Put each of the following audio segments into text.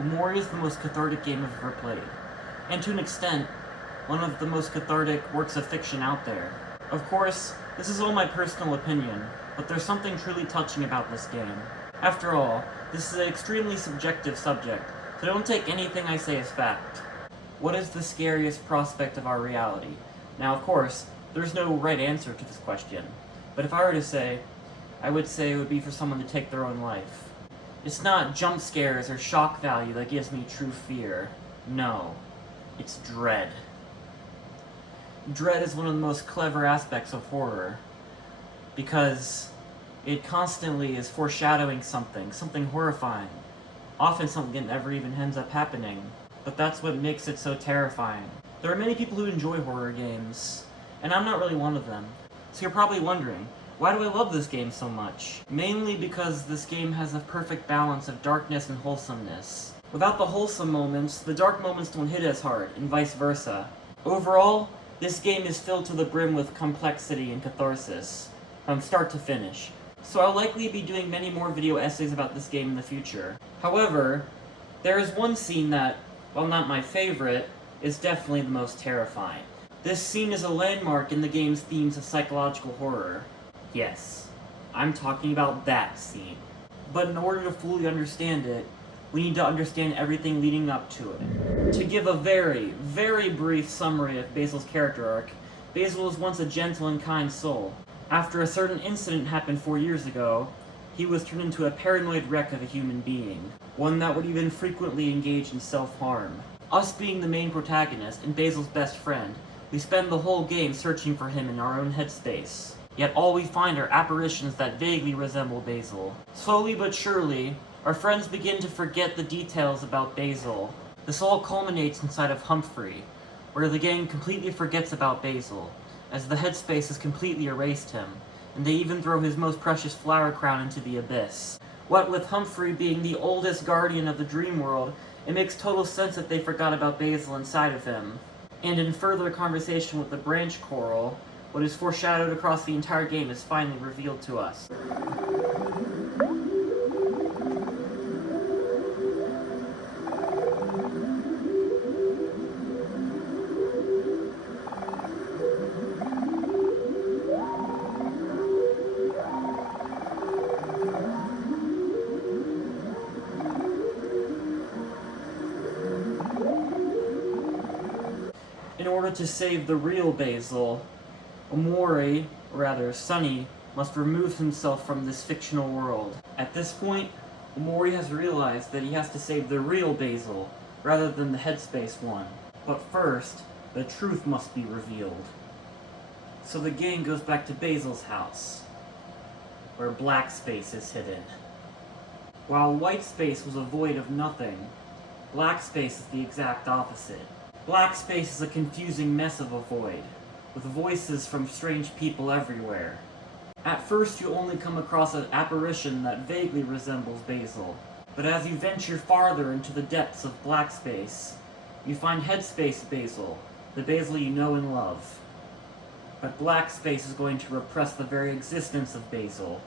Omori is the most cathartic game I've ever played, and to an extent, one of the most cathartic works of fiction out there. Of course, this is all my personal opinion, but there's something truly touching about this game. After all, this is an extremely subjective subject, so don't take anything I say as fact. What is the scariest prospect of our reality? Now, of course, there's no right answer to this question, but if I were to say, I would say it would be for someone to take their own life. It's not jump scares or shock value that gives me true fear. No, it's dread. Dread is one of the most clever aspects of horror, because it constantly is foreshadowing something horrifying. Often something that never even ends up happening, but that's what makes it so terrifying. There are many people who enjoy horror games, and I'm not really one of them. So you're probably wondering, why do I love this game so much? Mainly because this game has a perfect balance of darkness and wholesomeness. Without the wholesome moments, the dark moments don't hit as hard, and vice versa. Overall, this game is filled to the brim with complexity and catharsis, from start to finish. So I'll likely be doing many more video essays about this game in the future. However, there is one scene that, while not my favorite, is definitely the most terrifying. This scene is a landmark in the game's themes of psychological horror. Yes, I'm talking about that scene. But in order to fully understand it, we need to understand everything leading up to it. To give a very, very brief summary of Basil's character arc, Basil was once a gentle and kind soul. After a certain incident happened 4 years ago, he was turned into a paranoid wreck of a human being, one that would even frequently engage in self-harm. Us being the main protagonist and Basil's best friend, we spend the whole game searching for him in our own headspace. Yet all we find are apparitions that vaguely resemble Basil. Slowly but surely, our friends begin to forget the details about Basil. This all culminates inside of Humphrey, where the gang completely forgets about Basil, as the headspace has completely erased him, and they even throw his most precious flower crown into the abyss. What with Humphrey being the oldest guardian of the dream world, it makes total sense that they forgot about Basil inside of him. And in further conversation with the branch coral, what is foreshadowed across the entire game is finally revealed to us. In order to save the real Basil, Omori, or rather Sunny, must remove himself from this fictional world. At this point, Omori has realized that he has to save the real Basil, rather than the headspace one. But first, the truth must be revealed. So the gang goes back to Basil's house, where black space is hidden. While white space was a void of nothing, black space is the exact opposite. Black space is a confusing mess of a void, with voices from strange people everywhere. At first you only come across an apparition that vaguely resembles Basil, but as you venture farther into the depths of black space, you find headspace Basil, the Basil you know and love. But black space is going to repress the very existence of Basil.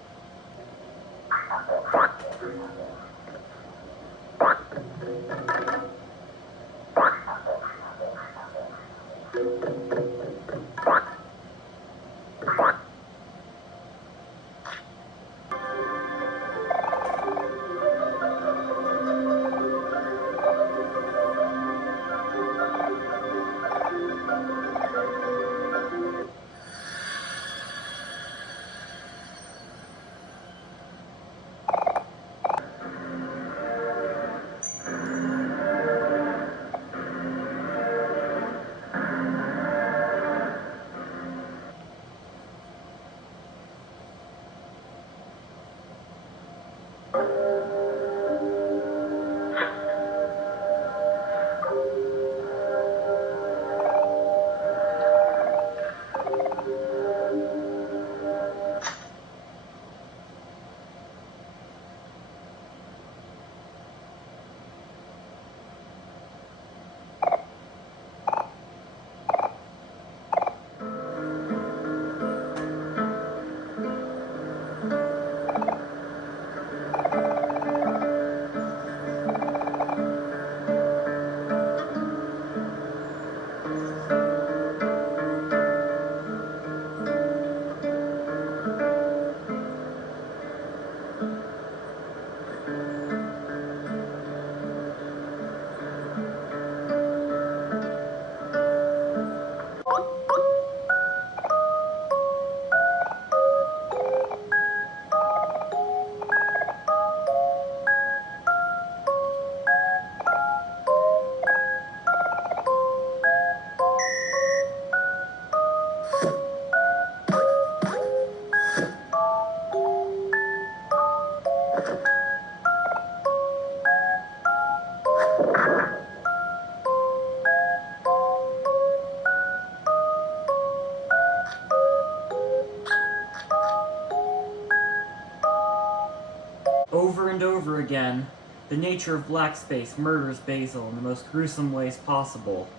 Over and over again, the nature of black space murders Basil in the most gruesome ways possible.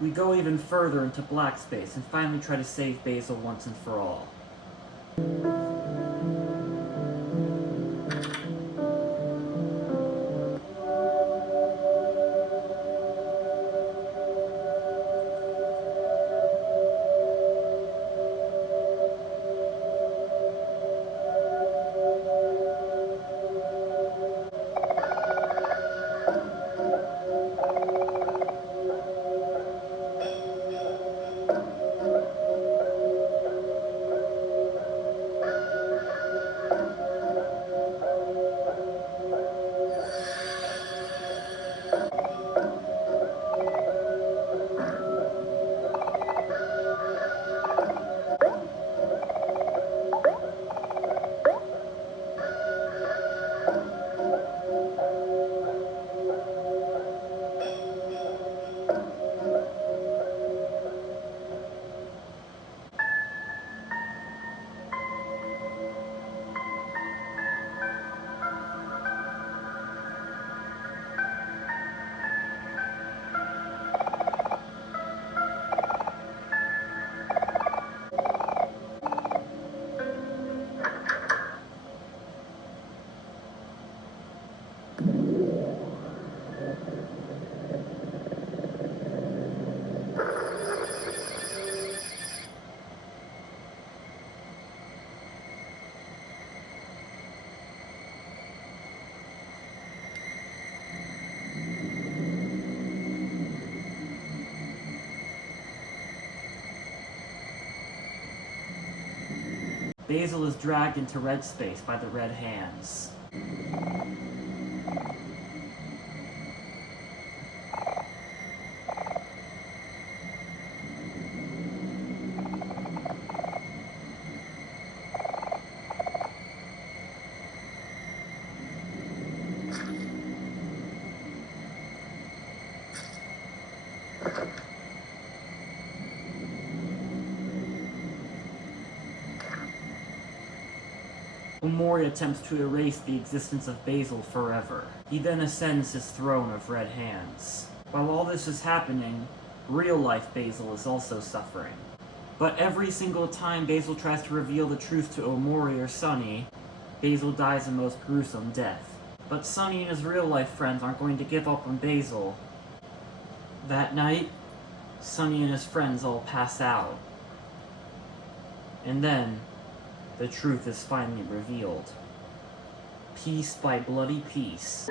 We go even further into black space and finally try to save Basil once and for all. Basil is dragged into red space by the red hands. Omori attempts to erase the existence of Basil forever. He then ascends his throne of red hands. While all this is happening, real-life Basil is also suffering. But every single time Basil tries to reveal the truth to Omori or Sunny, Basil dies a most gruesome death. But Sunny and his real-life friends aren't going to give up on Basil. That night, Sunny and his friends all pass out. And then, the truth is finally revealed. Piece by bloody piece.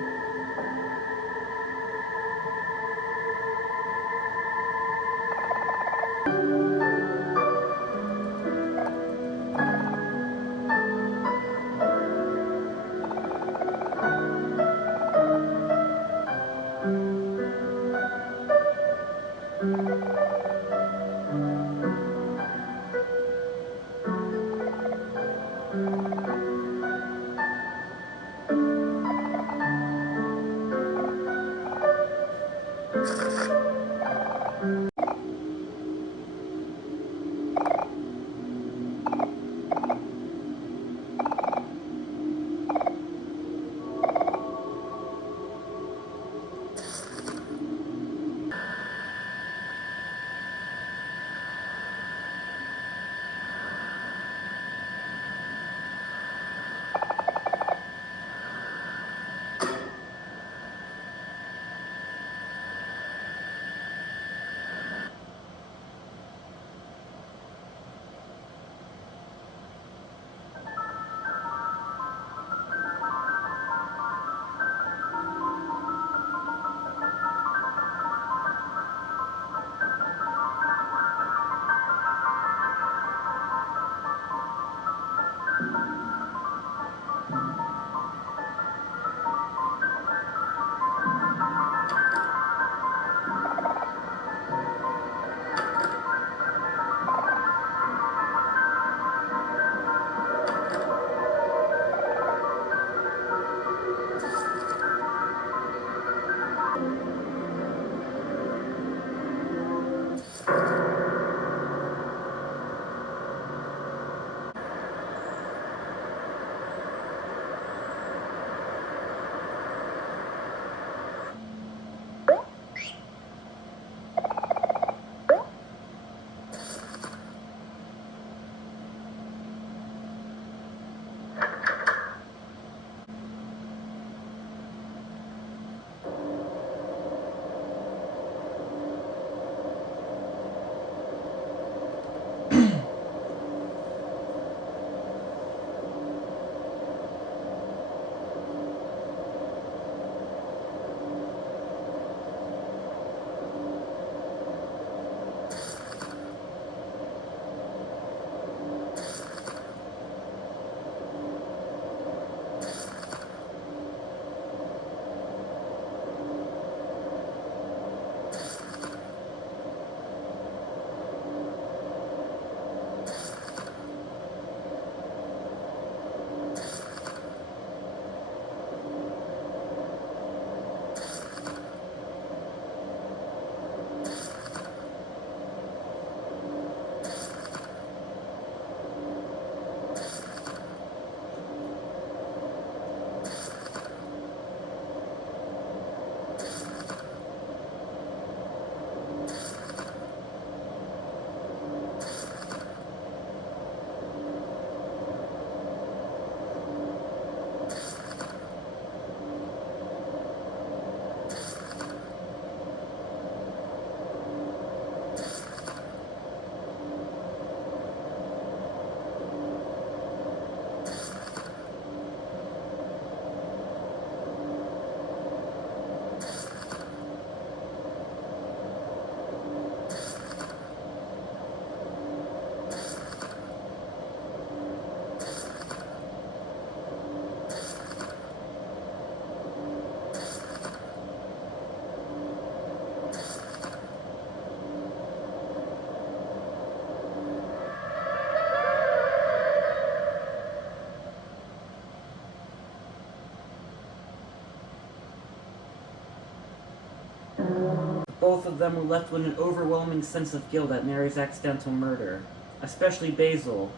Both of them were left with an overwhelming sense of guilt at Mary's accidental murder, especially Basil,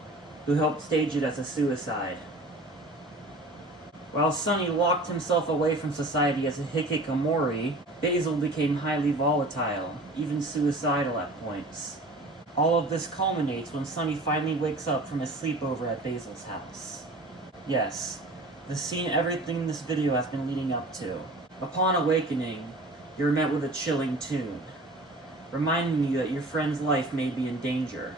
who helped stage it as a suicide. While Sonny locked himself away from society as a Omori, Basil became highly volatile, even suicidal at points. All of this culminates when Sonny finally wakes up from his sleepover at Basil's house. Yes, the scene everything in this video has been leading up to. Upon awakening, you're met with a chilling tune, reminding you that your friend's life may be in danger.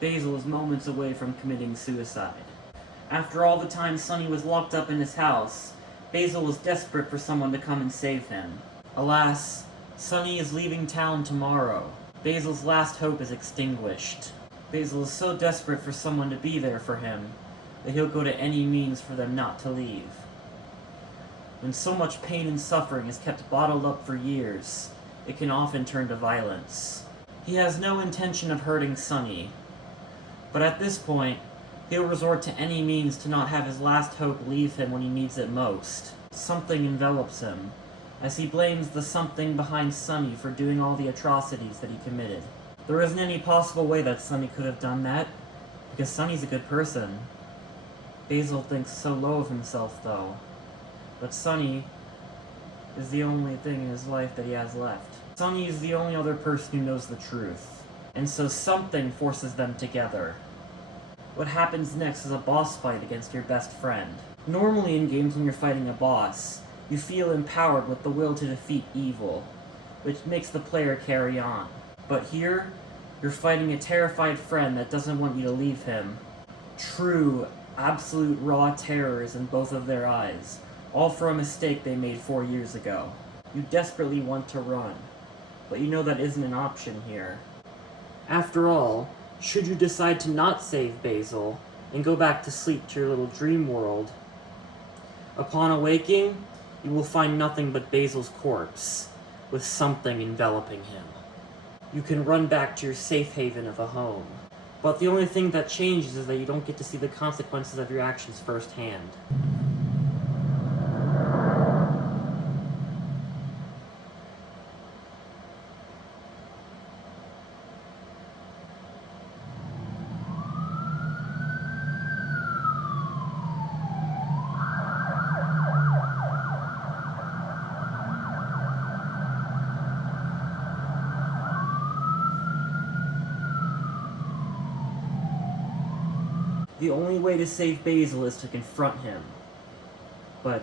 Basil is moments away from committing suicide. After all the time Sonny was locked up in his house, Basil was desperate for someone to come and save him. Alas, Sonny is leaving town tomorrow. Basil's last hope is extinguished. Basil is so desperate for someone to be there for him that he'll go to any means for them not to leave. When so much pain and suffering is kept bottled up for years, it can often turn to violence. He has no intention of hurting Sonny, but at this point, he'll resort to any means to not have his last hope leave him when he needs it most. Something envelops him, as he blames the something behind Sonny for doing all the atrocities that he committed. There isn't any possible way that Sonny could have done that, because Sonny's a good person. Basil thinks so low of himself, though. But Sonny is the only thing in his life that he has left. Sonny is the only other person who knows the truth, and so something forces them together. What happens next is a boss fight against your best friend. Normally in games when you're fighting a boss, you feel empowered with the will to defeat evil, which makes the player carry on. But here, you're fighting a terrified friend that doesn't want you to leave him. True, absolute raw terror is in both of their eyes, all for a mistake they made 4 years ago. You desperately want to run, but you know that isn't an option here. After all, should you decide to not save Basil and go back to sleep to your little dream world, upon awaking, you will find nothing but Basil's corpse, with something enveloping him. You can run back to your safe haven of a home, but the only thing that changes is that you don't get to see the consequences of your actions firsthand. The only way to save Basil is to confront him. But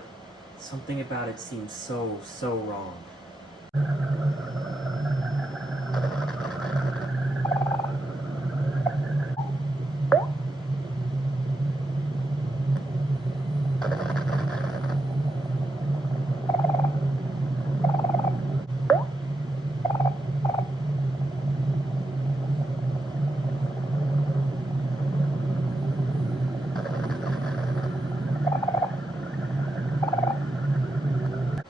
something about it seems so wrong.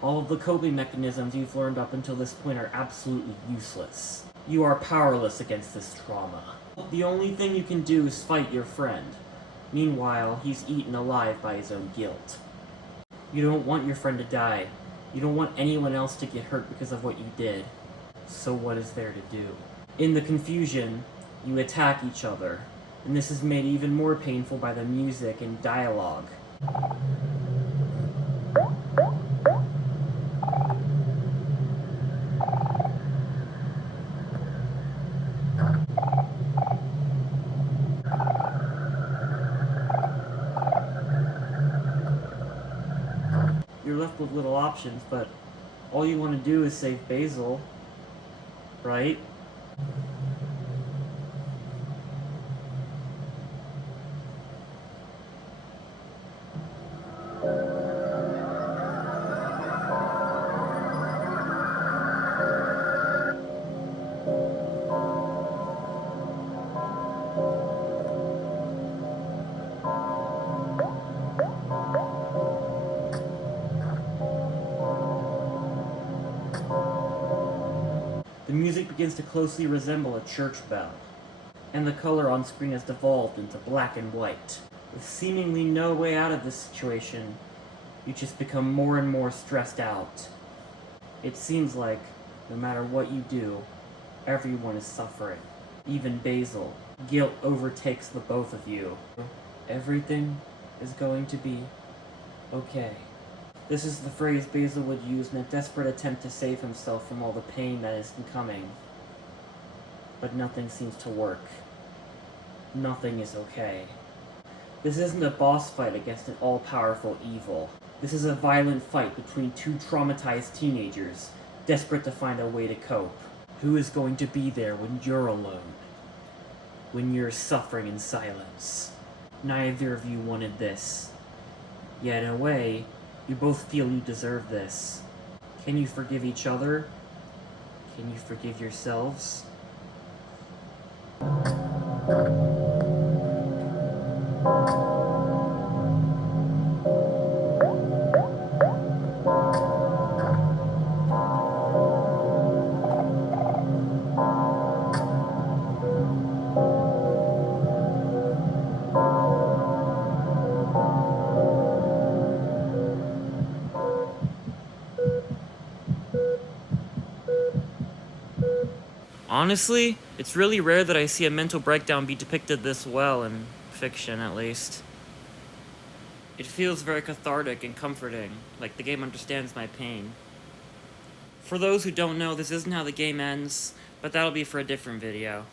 All of the coping mechanisms you've learned up until this point are absolutely useless. You are powerless against this trauma. The only thing you can do is fight your friend. Meanwhile, he's eaten alive by his own guilt. You don't want your friend to die. You don't want anyone else to get hurt because of what you did. So what is there to do? In the confusion, you attack each other, and this is made even more painful by the music and dialogue. You're left with little options, but all you want to do is save Basil, right? The music begins to closely resemble a church bell, and the color on screen has devolved into black and white. With seemingly no way out of this situation, you just become more and more stressed out. It seems like, no matter what you do, everyone is suffering. Even Basil. Guilt overtakes the both of you. Everything is going to be okay. This is the phrase Basil would use in a desperate attempt to save himself from all the pain that is incoming. But nothing seems to work. Nothing is okay. This isn't a boss fight against an all-powerful evil. This is a violent fight between two traumatized teenagers, desperate to find a way to cope. Who is going to be there when you're alone? When you're suffering in silence? Neither of you wanted this. Yet in a way, you both feel you deserve this. Can you forgive each other? Can you forgive yourselves? Honestly, it's really rare that I see a mental breakdown be depicted this well, in fiction at least. It feels very cathartic and comforting, like the game understands my pain. For those who don't know, this isn't how the game ends, but that'll be for a different video.